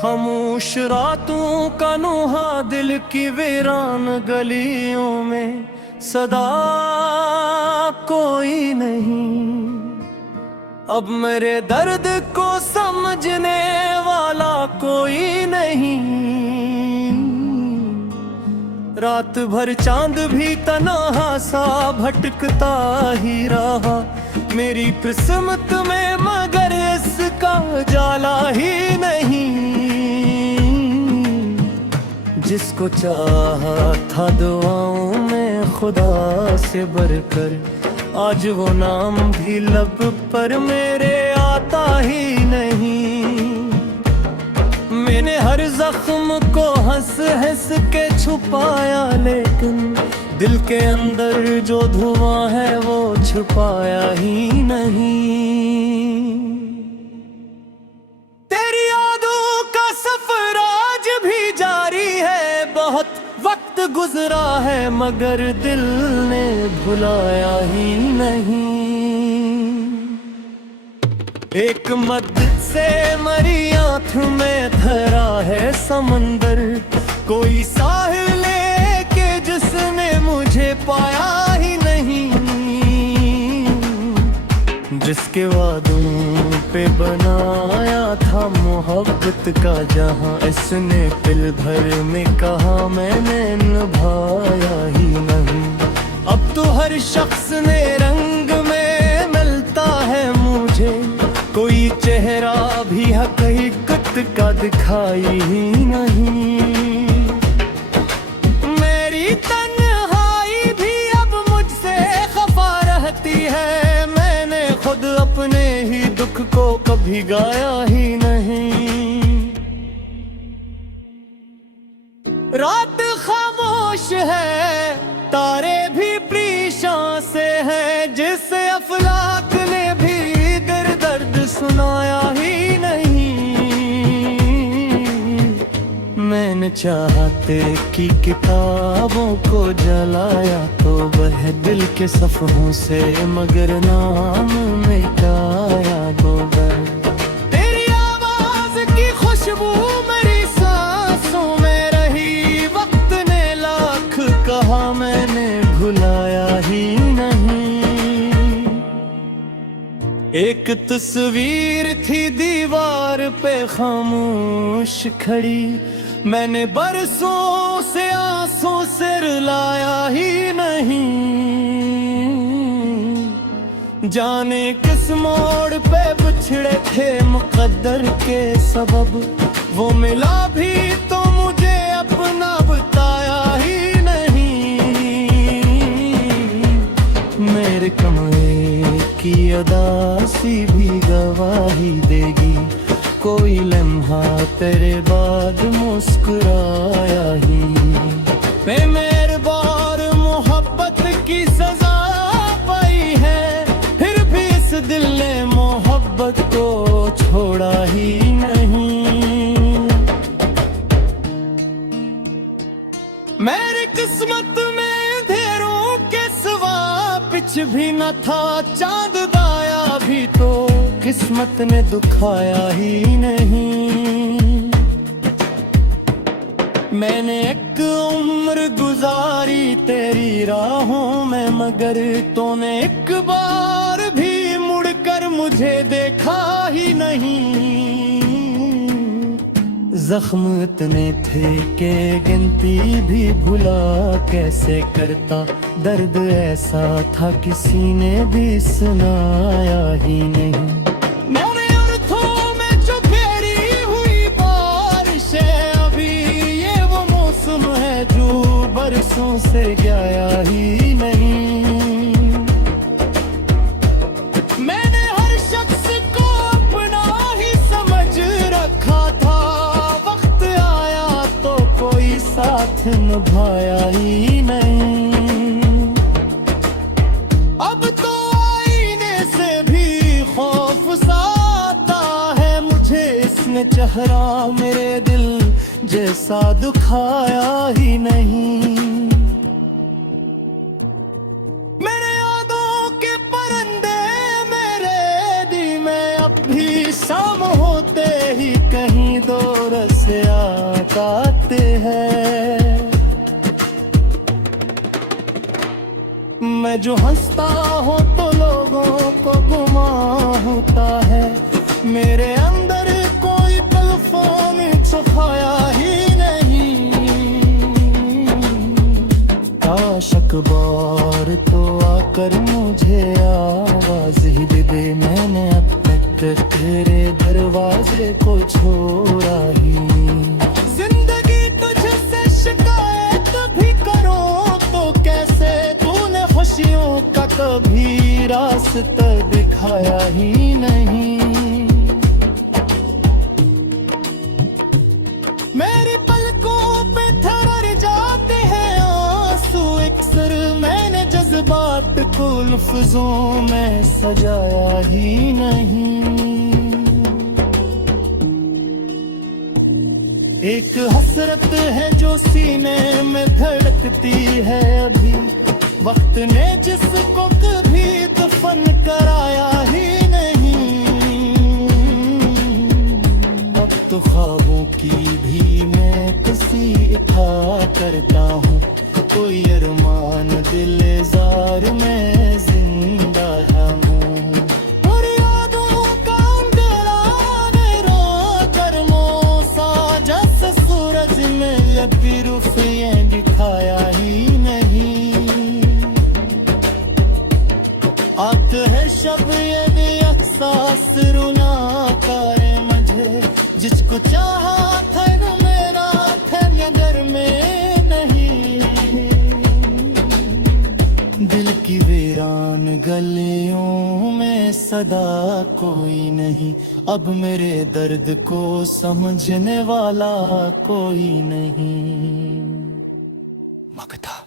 खामोश रातों का नोहा दिल की वीरान गलियों में सदा कोई नहीं। अब मेरे दर्द को समझने वाला कोई नहीं। रात भर चांद भी तन्हा सा भटकता ही रहा मेरी किस्मत में, मगर इसका जाला ही नहीं। जिसको चाहा था दुआओं में खुदा से बढ़कर, आज वो नाम भी लब पर मेरे आता ही नहीं। मैंने हर जख्म को हंस हंस के छुपाया, लेकिन दिल के अंदर जो धुआं है वो छुपाया ही नहीं। तेरी यादों का सफर आज भी जारी है, बहुत वक्त गुजरा है मगर दिल ने भुलाया ही नहीं। एक मद से मरी आँख में धरा है समंदर, कोई साहिल लेके जिसने मुझे पाया ही नहीं। जिसके वादों पे बनाया था मोहब्बत का जहां, इसने दिल भर में कहा मैंने निभाया ही नहीं। अब तो हर शख्स ने रंग में मिलता है मुझे, कोई चेहरा भी हकीकत का दिखाई ही नहीं। मेरी तन्हाई भी अब मुझसे खफा रहती है, मैंने खुद अपने ही दुख को कभी गाया ही नहीं। रात खामोश है, तारे भी परेशान से हैं, जिसे अफलाक ने भी दर्द सुनाया ही नहीं। मैंने चाहते कि किताबों को जलाया तो वह दिल के सफ़हों से, मगर नाम मिटाया तो तेरी आवाज की खुशबू मेरी सांसों में रही। वक्त ने लाख कहा मैंने भुलाया ही नहीं। एक तस्वीर थी दीवार पे खामोश खड़ी, मैंने बरसों से आंसू से रुलाया ही नहीं। जाने किस मोड़ पे बिछड़े थे मुकद्दर के सबब, वो मिला भी तो मुझे अपना बताया ही नहीं। मेरे कमरे की उदासी भी गवाही देगी, कोई लम्हा तेरे बाद मुस्कुराया ही। मेरे बार मोहब्बत की सजा पाई है, फिर भी इस दिल ने मोहब्बत को छोड़ा ही नहीं। मेरी किस्मत में अंधेरों के सिवा कुछ भी न था, चांद दाया भी तो किस्मत ने दुखाया ही नहीं। मैंने एक उम्र गुजारी तेरी राहों में, मगर तूने एक बार भी मुड़कर मुझे देखा ही नहीं। जख्म इतने थे कि गिनती भी भुला कैसे करता, दर्द ऐसा था किसी ने भी सुनाया ही नहीं। बरसों से गया ही नहीं। मैंने हर शख्स को अपना ही समझ रखा था, वक्त आया तो कोई साथ निभाया ही नहीं। अब तो आईने से भी खौफ सा आता है मुझे, इसने चेहरा मेरे दिल जैसा दुखाया ही नहीं। मेरे यादों के परिंदे मेरे दिल में अब भी शाम होते ही कहीं दो रस है। मैं जो हंसता हूँ तो लोगों को गुमा होता है, मेरे अंदर कोई तूफान छुपाया ही नहीं। काश अखबार तो आकर मुझे आवाज ही दे दे, मैंने अब तक तेरे दरवाजे को छोड़ा ही नहीं। जिंदगी तुझसे शिकायत भी करो तो कैसे, तूने खुशियों का कभी रास्ता दिखाया ही नहीं। मेरी पलकों पे ठहर जाते हैं आंसू अक्सर, मैंने जज्बात को लफ्जों में सजाया ही नहीं। एक हसरत है जो सीने में धड़कती है अभी, वक्त ने जिसको कभी दफन कराया ही नहीं। अब तो ख्वाबों की भी मैं किसी उठा करता हूँ, कोई अरमान दिलजार में जिंदा हूँ। और यादों का अंधेरा गर्मों सा, जैसे सूरज में लगी रुफियाँ दिखाया ही नहीं। आत है शब ये अहसास रुना करे मुझे, जिसको चाहा था मेरा था नगर में नहीं। दिल की वीरान गलियों में सदा कोई नहीं, अब मेरे दर्द को समझने वाला कोई नहीं। मगधा।